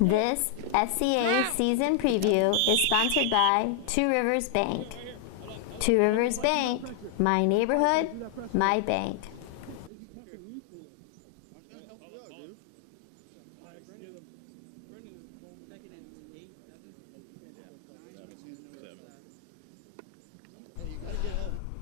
This FCA season preview is sponsored by Two Rivers Bank. Two Rivers Bank, my neighborhood, my bank.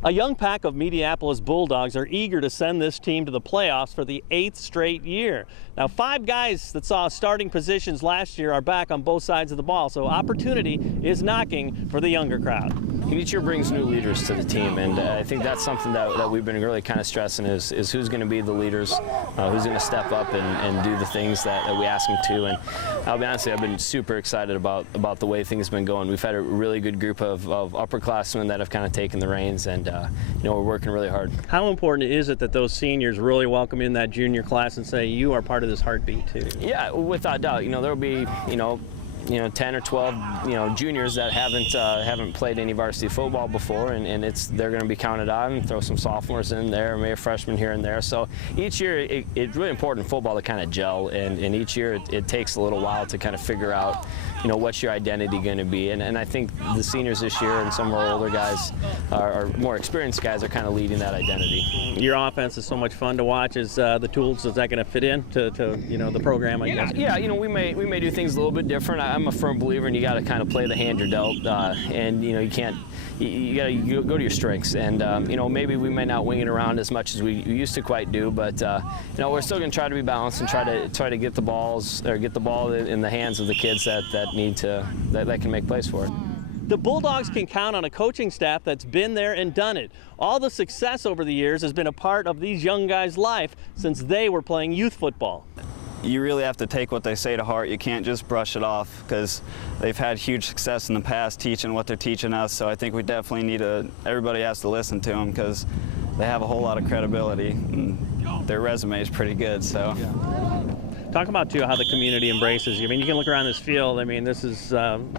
A young pack of Mediapolis Bulldogs are eager to send this team to the playoffs for the 8th straight year. Now, 5 guys that saw starting positions last year are back on both sides of the ball, so opportunity is knocking for the younger crowd. Each year brings new leaders to the team, and I think that's something that we've been really kind of stressing is who's going to be the leaders, who's going to step up and do the things that we ask them to. And I'll be honest with you, I've been super excited about the way things have been going. We've had a really good group of upperclassmen that have kind of taken the reins, and you know, we're working really hard. How important is it that those seniors really welcome in that junior class and say, you are part of this heartbeat too? Yeah, without doubt. You know, there'll be, you know, 10 or 12, juniors that haven't played any varsity football before, and they're going to be counted on, and throw some sophomores in there, maybe a freshman here and there. So each year, it's really important in football to kind of gel, and each year it takes a little while to kind of figure out, what's your identity going to be. And I think the seniors this year and some of our older guys, our more experienced guys, are kind of leading that identity. Your offense is so much fun to watch. Is the tools, is that going to fit in to the program, I guess? Yeah, we may do things a little bit different. I'm a firm believer, and you got to kind of play the hand you're dealt, and you can't. You got to go to your strengths, and maybe we may not wing it around as much as we used to quite do, but we're still going to try to be balanced and try to get the ball in the hands of the kids that can make plays for it. The Bulldogs can count on a coaching staff that's been there and done it. All the success over the years has been a part of these young guys' life since they were playing youth football. You really have to take what they say to heart. You can't just brush it off, because they've had huge success in the past teaching what they're teaching us. So I think we definitely need everybody has to listen to them, because they have a whole lot of credibility, and their resume is pretty good. So. Talk about, too, how the community embraces you. I mean, you can look around this field. I mean, this is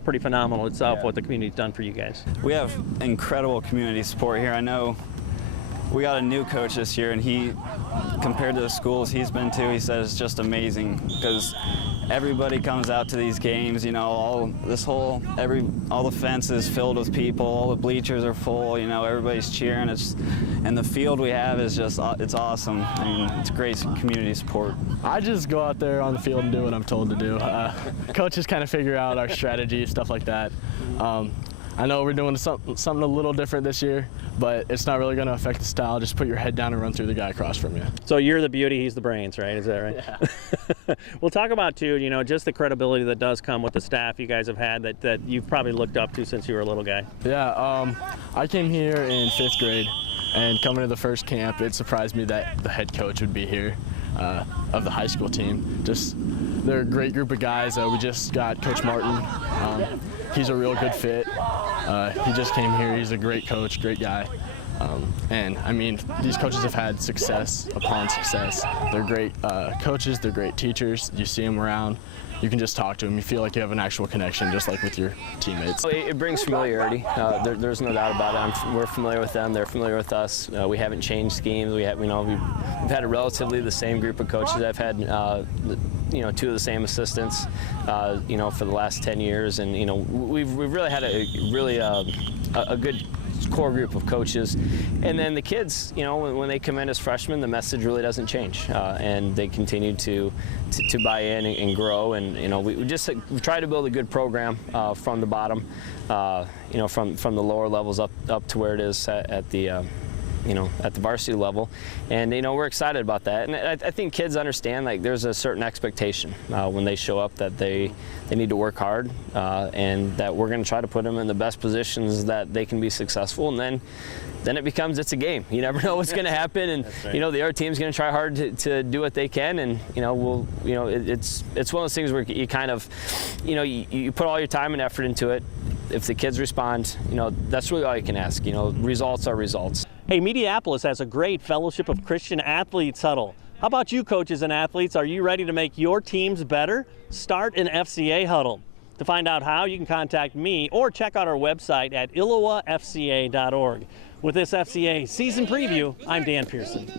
pretty phenomenal itself, what the community's done for you guys. We have incredible community support here. I know we got a new coach this year, and he, compared to the schools he's been to, he says it's just amazing, because everybody comes out to these games. All the fences filled with people, all the bleachers are full. Everybody's cheering. And the field we have is it's awesome. I mean, it's great community support. I just go out there on the field and do what I'm told to do. Coaches kind of figure out our strategy, stuff like that. I know we're doing something a little different this year, but it's not really going to affect the style. Just put your head down and run through the guy across from you. So you're the beauty, he's the brains, right? Is that right? Yeah. We'll talk about, too, just the credibility that does come with the staff you guys have had that you've probably looked up to since you were a little guy. Yeah, I came here in 5th grade, and coming to the first camp, it surprised me that the head coach would be here of the high school team. They're a great group of guys. We just got Coach Martin. He's a real good fit. He just came here. He's a great coach, great guy. And I mean, these coaches have had success upon success. They're great coaches, they're great teachers. You see them around, you can just talk to them. You feel like you have an actual connection, just like with your teammates. It brings familiarity. There's no doubt about it. We're familiar with them, they're familiar with us. We haven't changed schemes. We've had a relatively the same group of coaches. I've had 2 of the same assistants, for the last 10 years, and we've really had a good core group of coaches. And then the kids, when they come in as freshmen, the message really doesn't change, and they continue to buy in and grow. And we try to build a good program from the bottom, from the lower levels up to where it is at the varsity level, and we're excited about that. And I think kids understand, like, there's a certain expectation when they show up that they need to work hard, and that we're going to try to put them in the best positions that they can be successful. And then it becomes, it's a game. You never know what's going to happen, and right. The other team's going to try hard to do what they can, and it's one of those things where you kind of you put all your time and effort into it. If the kids respond, that's really all you can ask. Results are results. Hey, Mediapolis has a great Fellowship of Christian Athletes huddle. How about you, coaches and athletes? Are you ready to make your teams better? Start an FCA huddle. To find out how, you can contact me or check out our website at illowafca.org. With this FCA season preview, I'm Dan Pearson.